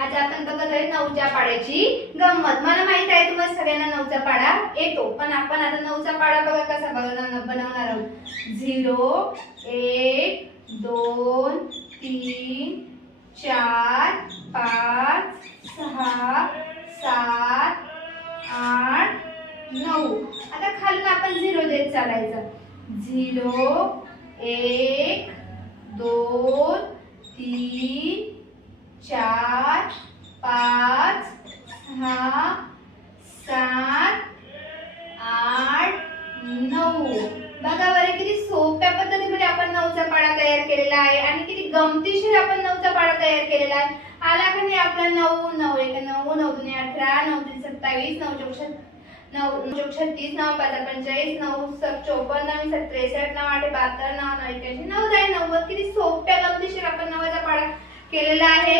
आज आपण बघत आहे 9च्या पाढ्याची गंमत। मला माहित आहे तुम्हाला सगळ्यांना 9चा पाढा येतो, पण आपण आता 9चा पाढा बघा कसा बनवणार आहोत। 0 1 2 3 4 5 6 7 8 9। आता खालून आपण 0 देत चालायचं। 0 1 2 3 4 5 6 7 8 9। बघा बरं किती सोप्या पद्धतीमध्ये आपण 9चा पाढा तयार केलेला आहे आणि किती गमतीशीर आपण 9चा पाढा तयार केलेला आहे। आला का नाही आपला 9 9 1 9 9 2 18 9 3 27 9 चौक 9 36 9 5 45 9 7 54 9 7 63 9 8 72 9 9 81 9 10 90। किती सोप्या गमतीशीर आपण 9चा पाढा केलेला आहे।